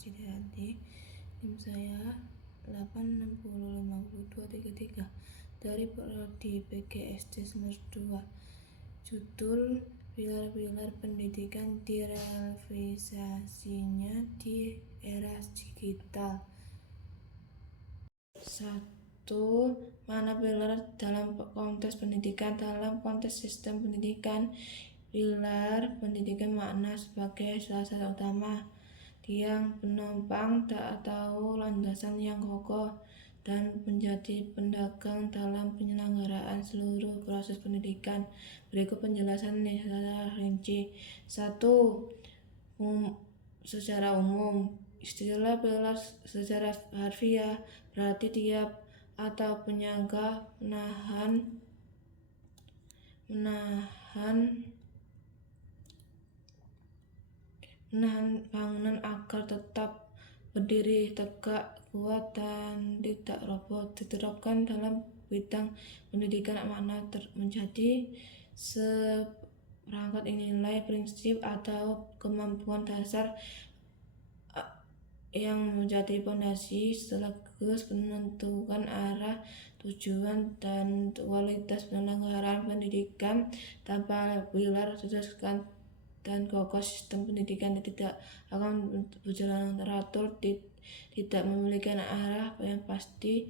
Cideanti, NIM saya 8605233 dari Prodi PGSD semester 2. Judul Pilar-pilar pendidikan direvitalisasinya di era digital. 1. Mana pilar dalam konteks pendidikan? Dalam konteks sistem pendidikan, pilar pendidikan makna sebagai salah satu utama tiang penopang atau landasan yang kokoh dan menjadi pendagang dalam penyelenggaraan seluruh proses pendidikan. Berikut penjelasan secara rinci. 1. Secara umum, istilah pilar secara harfiah berarti tiap atau penyangga menahan bangunan agar tetap berdiri tegak, kuat, dan tidak roboh. Diterapkan dalam bidang pendidikan, makna menjadi seperangkat nilai, prinsip, atau kemampuan dasar yang menjadi fondasi sekaligus menentukan arah, tujuan, dan kualitas penyelenggaraan pendidikan. Tanpa pilar tegaskan dan kokoh, sistem pendidikan tidak akan berjalan teratur, tidak memiliki arah yang pasti,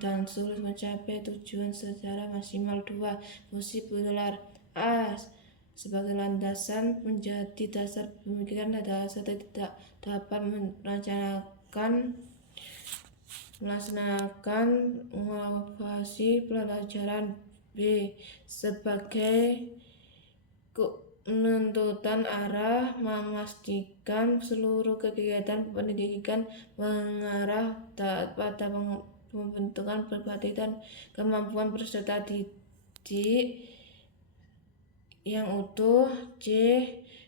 dan sulit mencapai tujuan secara maksimal. 2. Fungsi pilar. A. Sebagai landasan, menjadi dasar pemikiran dasar tidak dapat melaksanakan inovasi pelajaran. B. Sebagai penentuan arah, memastikan seluruh kegiatan pendidikan mengarah pada pembentukan pribadi dan kemampuan peserta didik yang utuh. C.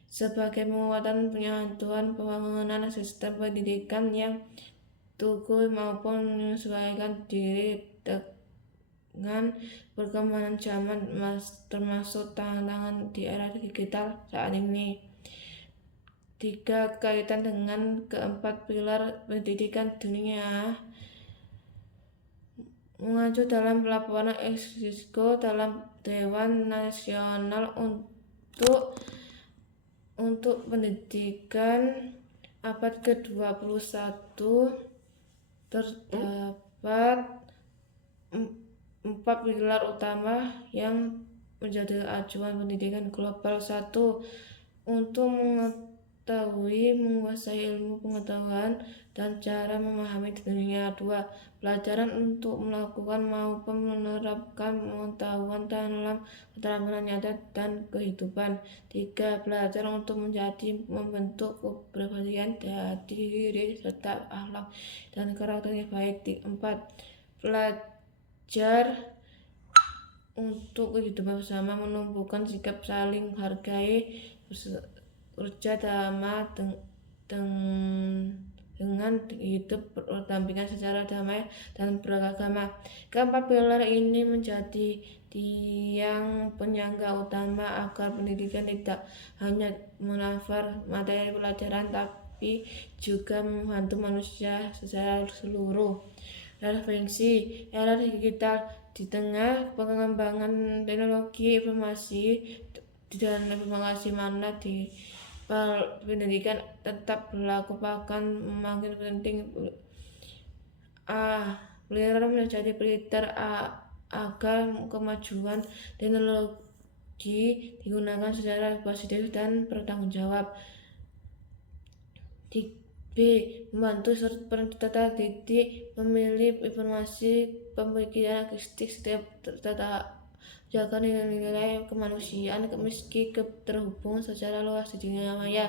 Sebagai penguatan penyatuan pembangunan sistem pendidikan yang teguh maupun menyesuaikan diri dengan perkembangan zaman, termasuk tantangan di era digital saat ini. 3. Kaitan dengan keempat pilar pendidikan dunia. Mengacu dalam laporan UNESCO dalam Dewan Nasional untuk Pendidikan abad ke-21, terdapat 4 pilar utama yang menjadi acuan pendidikan global. 1. Untuk mengetahui, menguasai ilmu pengetahuan dan cara memahami dunia. 2. Pelajaran untuk melakukan maupun menerapkan pengetahuan dalam keterampilan nyata dan kehidupan. 3. Belajar untuk membentuk kepribadian diri serta akhlak dan karakter yang baik. 4. Belajar untuk kehidupan bersama, menumbuhkan sikap saling menghargai, bekerja sama dengan hidup berdampingan secara damai dan beragama. Keempat pilar ini menjadi tiang penyangga utama agar pendidikan tidak hanya menafar materi pelajaran, tapi juga membantu manusia secara seluruh. Referensi era digital. Di tengah pengembangan teknologi informasi dan informasi, mana di pendidikan tetap berlaku bahkan makin penting. A. Pilar menjadi pilar agar kemajuan teknologi digunakan secara positif dan bertanggung jawab. B. Membantu peserta didik memilih informasi, pemikiran kritis, tetap jaga nilai-nilai kemanusiaan meski terhubung secara luas di dunia maya.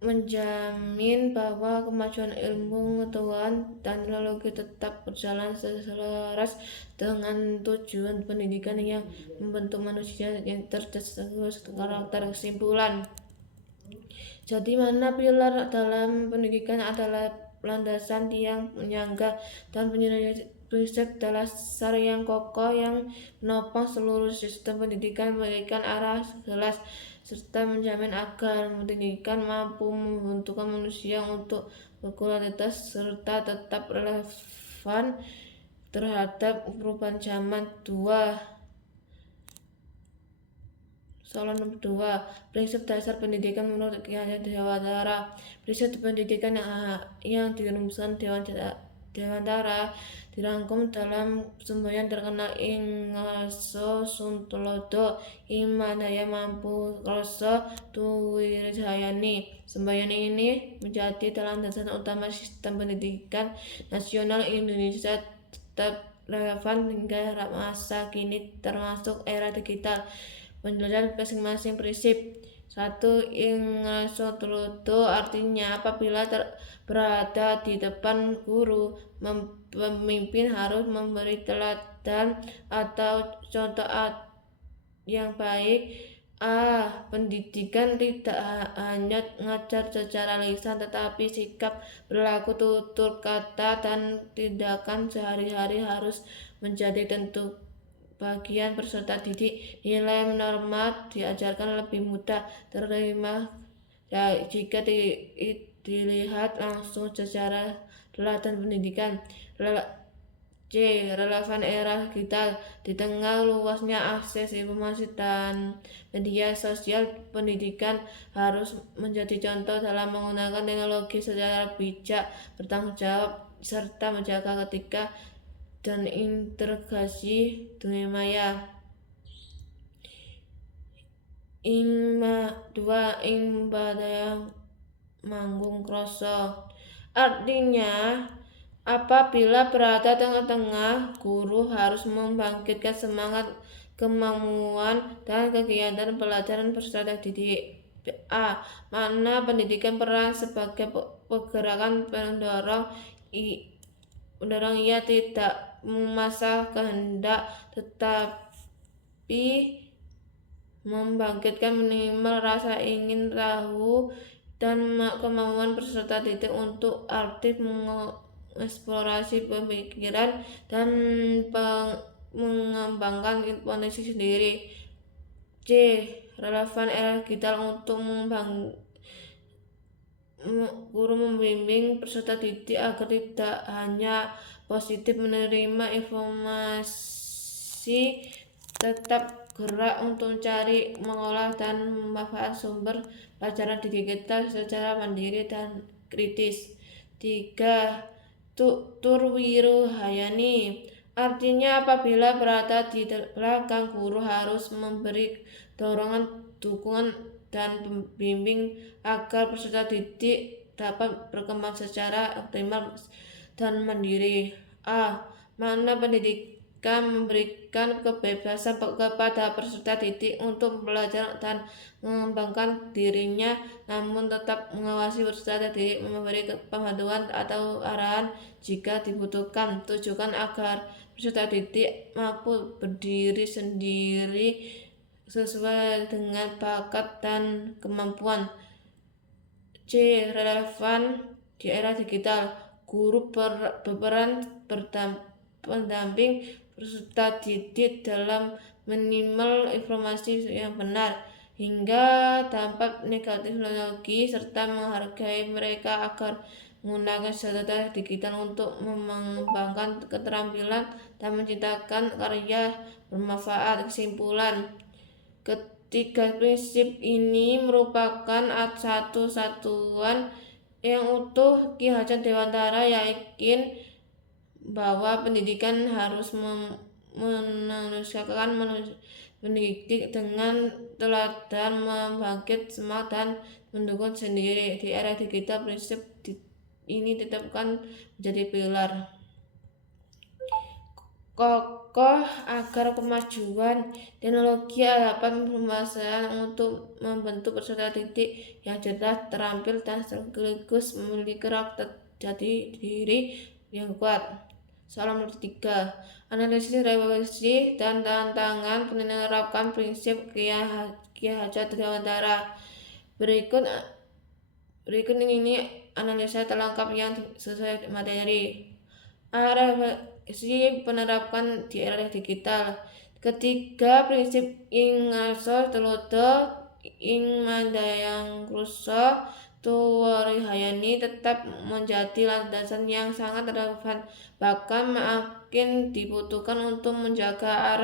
Menjamin bahwa kemajuan ilmu, pengetahuan, dan teknologi tetap berjalan selaras dengan tujuan pendidikan yang membentuk manusia yang cerdas, karakter. Kesimpulan. Jadi, mana pilar dalam pendidikan adalah landasan, tiang penyangga, dan prinsip dasar yang kokoh yang menopang seluruh sistem pendidikan, memberikan arah jelas, serta menjamin agar pendidikan mampu membentuk manusia untuk berkualitas serta tetap relevan terhadap perubahan zaman. Soal nomor 2, prinsip dasar pendidikan menurut Ki Hajar Dewantara. Prinsip pendidikan yang dirumuskan Dewantara dirangkum dalam semboyan terkenal ing ngaso suntulodo ing madaya mampu kroso tuwirijayani. Semboyan ini menjadi landasan utama sistem pendidikan nasional Indonesia tetap relevan hingga masa kini termasuk era digital. Penjelasan masing-masing prinsip. 1. Ing ngaso tulodo artinya apabila berada di depan guru, pemimpin harus memberi teladan atau contoh yang baik. Pendidikan tidak hanya ngajar secara lisan, tetapi sikap, perilaku, tutur kata, dan tindakan sehari-hari harus menjadi tentu bagian peserta didik. Nilai norma diajarkan lebih mudah terima jika dilihat langsung secara teladan pendidikan. Relevan era digital. Di tengah luasnya akses informasi dan media sosial, pendidikan harus menjadi contoh dalam menggunakan teknologi secara bijak, bertanggung jawab, serta menjaga etika dan integrasi dunia maya. 2. Ing badaya manggung kroso artinya apabila berada tengah-tengah, guru harus membangkitkan semangat, kemampuan, dan kegiatan pelajaran peserta didik. Makna pendidikan peran sebagai pergerakan pendorong ia tidak memaksa kehendak, tetapi membangkitkan minimal rasa ingin tahu dan kemampuan peserta didik untuk aktif mengeksplorasi pemikiran dan mengembangkan potensi sendiri. Relevan era digital untuk guru membimbing peserta didik agar tidak hanya positif menerima informasi, tetap gerak untuk mencari, mengolah, dan memanfaatkan sumber pelajaran digital secara mandiri dan kritis. 3. Turwiruhayani artinya apabila berada di belakang, guru harus memberi dorongan, dukungan, dan pembimbing agar peserta didik dapat berkembang secara optimal dan mandiri. Makna pendidikan memberikan kebebasan kepada peserta didik untuk belajar dan mengembangkan dirinya, namun tetap mengawasi peserta didik, memberi bantuan atau arahan jika dibutuhkan. Tujuan agar peserta didik mampu berdiri sendiri sesuai dengan bakat dan kemampuan. Relevan di era digital. Guru berperan pendamping peserta didik dalam minimal informasi yang benar hingga dampak negatif teknologi, serta menghargai mereka agar menggunakan senjata digital untuk mengembangkan keterampilan dan menciptakan karya bermanfaat. Kesimpulan, ketiga prinsip ini merupakan satu satuan yang utuh. Ki Hajar Dewantara yakin bahwa pendidikan harus memanusiakan mendidik dengan teladan, membangkit semangat, dan mendukung sendiri. Di era digital, prinsip ini ditetapkan menjadi pilar kokoh agar kemajuan teknologi dapat bermanfaat untuk membentuk peserta didik yang cerdas, terampil, dan sekaligus memiliki karakter jati diri yang kuat. Soal nomor 3, analisis revisi dan tantangan penerapkan prinsip Ki Hajar Dewantara. Berikut ini analisa terlengkap yang sesuai materi. penerapan di era digital. Ketiga, prinsip ing ngaso teludo ing mandayang kruso Tuwarihayani tetap menjadi landasan yang sangat relevan, bahkan makin dibutuhkan untuk menjaga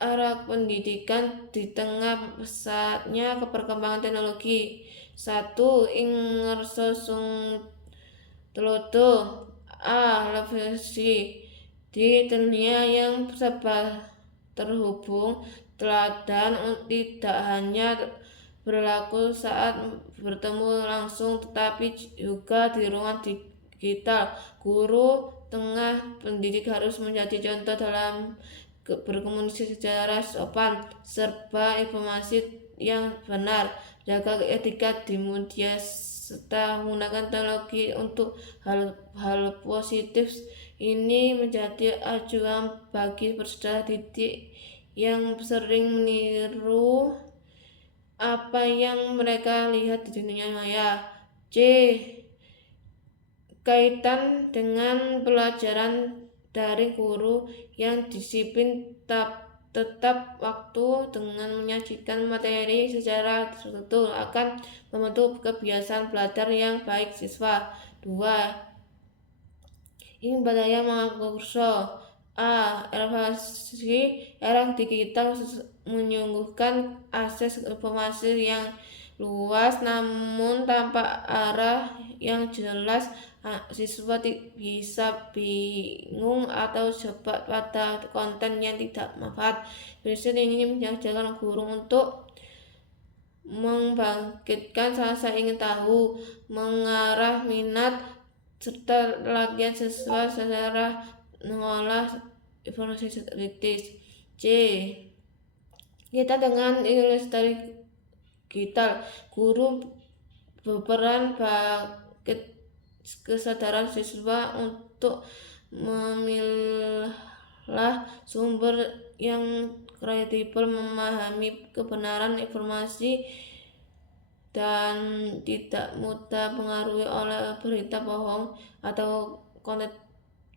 arah pendidikan di tengah pesatnya perkembangan teknologi. Satu, ing ngerso sung teludo levasi di dunia yang serba terhubung, teladan tidak hanya berlaku saat bertemu langsung tetapi juga di ruang digital. Guru tengah pendidik harus menjadi contoh dalam berkomunikasi secara sopan, serba informasi yang benar, jaga etika di media serta menggunakan teknologi untuk hal positif. Ini menjadi acuan bagi peserta didik yang sering meniru apa yang mereka lihat di dunia maya. C. Kaitan dengan pelajaran dari guru yang disiplin tetap waktu dengan menyajikan materi secara terstruktur akan membentuk kebiasaan belajar yang baik siswa. 2. Ing badaya mangkurso elevasi era digital menyuguhkan akses informasi yang luas namun tanpa arah yang jelas. Siswa bisa bingung atau cepat pada konten yang tidak manfaat. Prinsip ini mengajarkan guru untuk membangkitkan rasa ingin tahu, mengarah minat serta latihan siswa secara mengolah informasi kritis. C. Kita dengan ilustrasi digital, guru berperan bangkit kesadaran siswa untuk memilah sumber yang kredibel, memahami kebenaran informasi dan tidak mudah pengaruhi oleh berita bohong atau konten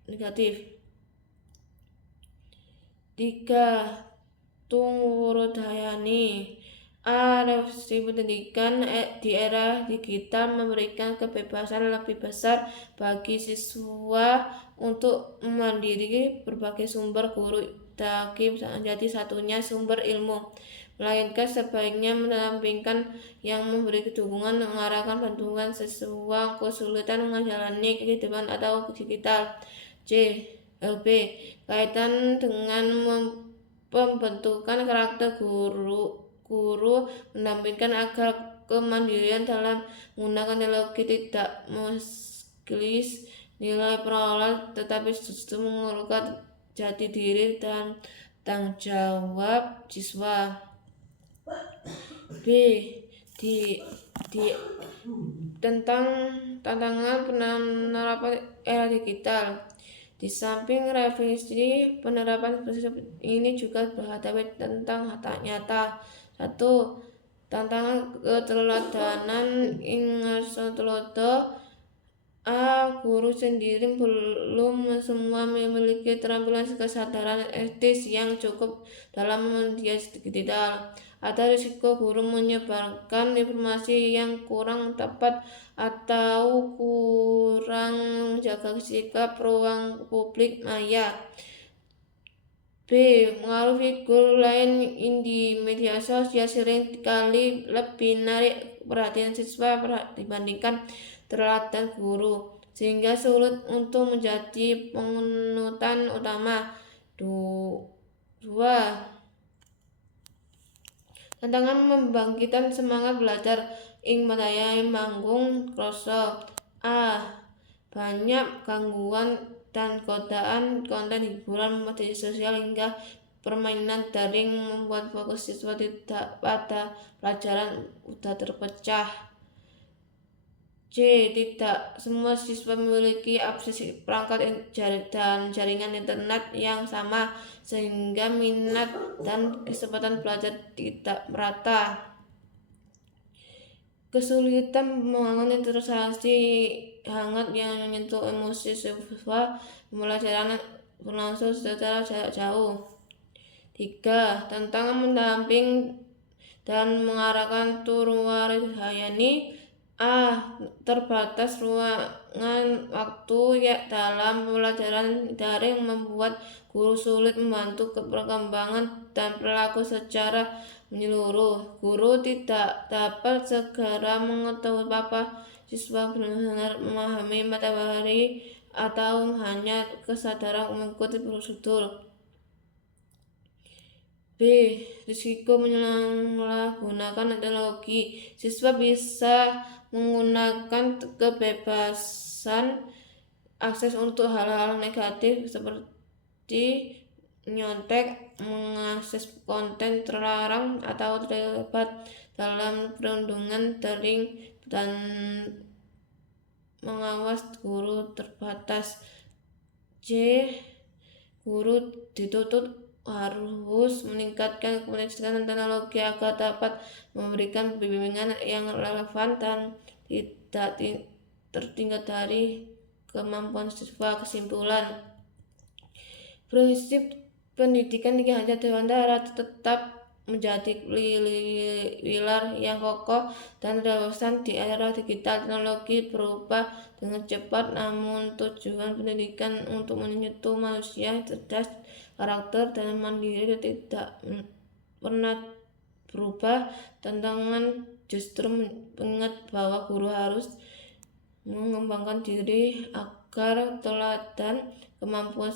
negatif. 3. Tuwurudayaning revolusi pendidikan di era digital memberikan kebebasan lebih besar bagi siswa untuk mandiri berbagai sumber. Guru taki menjadi satunya sumber ilmu, melainkan sebaiknya mendampingkan yang memberi dukungan, mengarahkan bantuan siswa kesulitan menjalani kehidupan atau digital. C. LB. Kaitan dengan pembentukan karakter guru mendampingkan agar kemandirian dalam menggunakan teknologi tidak mengklis nilai perolahan tetapi justru mengeluarkan jati diri dan tanggung jawab siswa. B. Tentang tantangan penerapan era digital. Di samping revisi penerapan prinsip ini juga berhadapi tentang nyata. 1. Tantangan keteladanan ing ngarsa telodo. Guru sendiri belum semua memiliki keterampilan kesadaran etis yang cukup dalam media digital. Ada risiko guru menyebarkan informasi yang kurang tepat atau kurang menjaga sikap ruang publik maya. B. Pengaruh figur lain di media sosial sering kali lebih menarik perhatian siswa dibandingkan teladan guru, sehingga sulit untuk menjadi panutan utama. 2. Tantangan membangkitkan semangat belajar ing madaya manggung kroso. Banyak gangguan dan godaan konten hiburan media sosial hingga permainan daring membuat fokus siswa tidak pada pelajaran mudah terpecah. C. Tidak semua siswa memiliki akses perangkat dan jaringan internet yang sama, sehingga minat dan kesempatan belajar tidak merata. Kesulitan membangun interaksi hangat yang menyentuh emosi siswa, pembelajaran berlangsung secara jarak jauh. 3. Tantangan mendamping dan mengarahkan Turwaridayani. Terbatas ruangan waktu dalam pembelajaran daring membuat guru sulit membantu perkembangan dan perilaku secara menyeluruh. Guru tidak dapat segera mengetahui apakah siswa benar-benar memahami materi atau hanya kesadaran mengikuti prosedur. B. Risiko menyalahgunakan teknologi. Siswa bisa menggunakan kebebasan akses untuk hal-hal negatif seperti nyontek, mengakses konten terlarang, atau terlibat dalam perundungan daring dan mengawas guru terbatas. C. Guru dituntut harus meningkatkan komunikasi teknologi agar dapat memberikan bimbingan yang relevan dan tidak tertinggal dari kemampuan siswa. Kesimpulan, prinsip pendidikan Ki Hajar Dewantara tetap menjadi pilar yang kokoh dan relevan di era digital. Teknologi berubah dengan cepat, namun tujuan pendidikan untuk menyentuh manusia cerdas, karakter, dan mandiri tidak pernah berubah. Tantangan justru mengingat bahwa guru harus mengembangkan diri agar teladan, kemampuan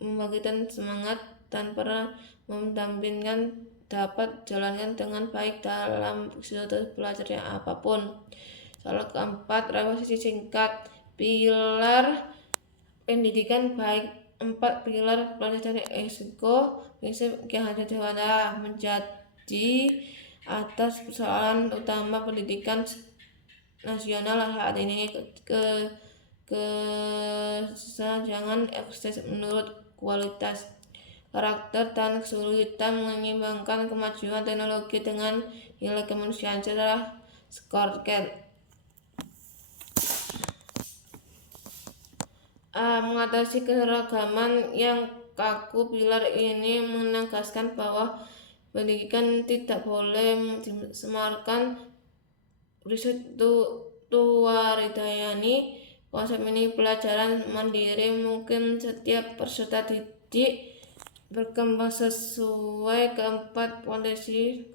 membangkitkan semangat, dan peran mendampingkan dapat jalankan dengan baik dalam proses belajar yang apapun. Soal keempat, revisi singkat. Pilar pendidikan baik. 4 pilar pelajaran risiko. Prinsip Ki Hajar Dewantara menjadi atas persoalan utama pendidikan nasional saat ini. Kesenjangan akses menurut kualitas, karakter, dan kesulitan menyeimbangkan kemajuan teknologi dengan nilai kemanusiaan secara scorecard. Mengatasi keseragaman yang kaku. Pilar ini menegaskan bahwa pendidikan tidak boleh disamarkan. Riset Turwaridayani. Konsep ini pelajaran mandiri mungkin setiap peserta didik berkembang sesuai keempat kondisi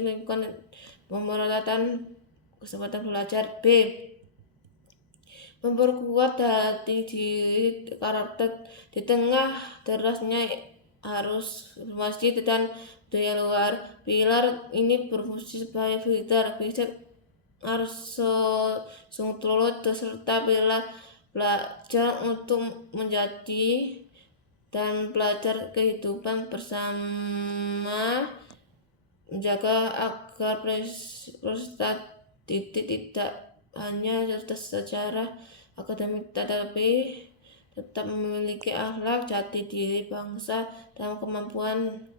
lingkungan pemerhatian kesempatan belajar. B. Memperkuat hati diri karakter di tengah derasnya arus informasi dan budaya luar. Pilar ini berfungsi sebagai filter. Prinsip Arso Sungtrolo serta pilar belajar untuk menjadi dan belajar kehidupan bersama, menjaga agar proses didik tidak hanya secara akademik tetapi tetap memiliki akhlak, jati diri bangsa, dan kemampuan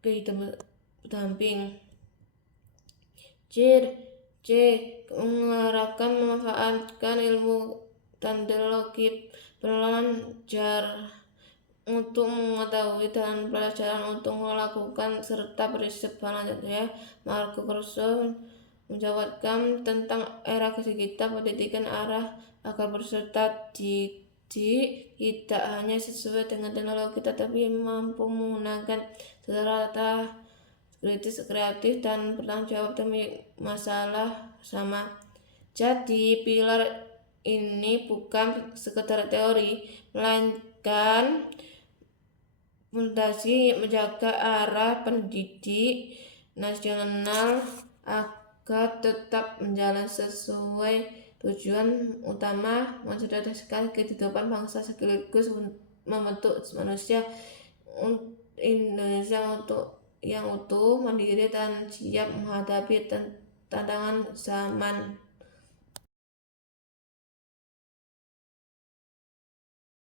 kehidupan berdamping. C. Mengarahkan memanfaatkan ilmu dan teknologi belajar untuk mengetahui dan pelajaran untuk melakukan serta prinsip selanjutnya. Marco Corso menjawabkan tentang era digital pendidikan arah agar peserta didik tidak hanya sesuai dengan teknologi tetapi mampu menggunakan secara kritis, kreatif, dan bertanggung jawab demi masalah sama. Jadi pilar ini bukan sekedar teori, melainkan fondasi menjaga arah pendidik nasional agar tetap menjalan sesuai tujuan utama, mencerdaskan kehidupan bangsa sekaligus membentuk manusia Indonesia yang utuh, mandiri, dan siap menghadapi tantangan zaman.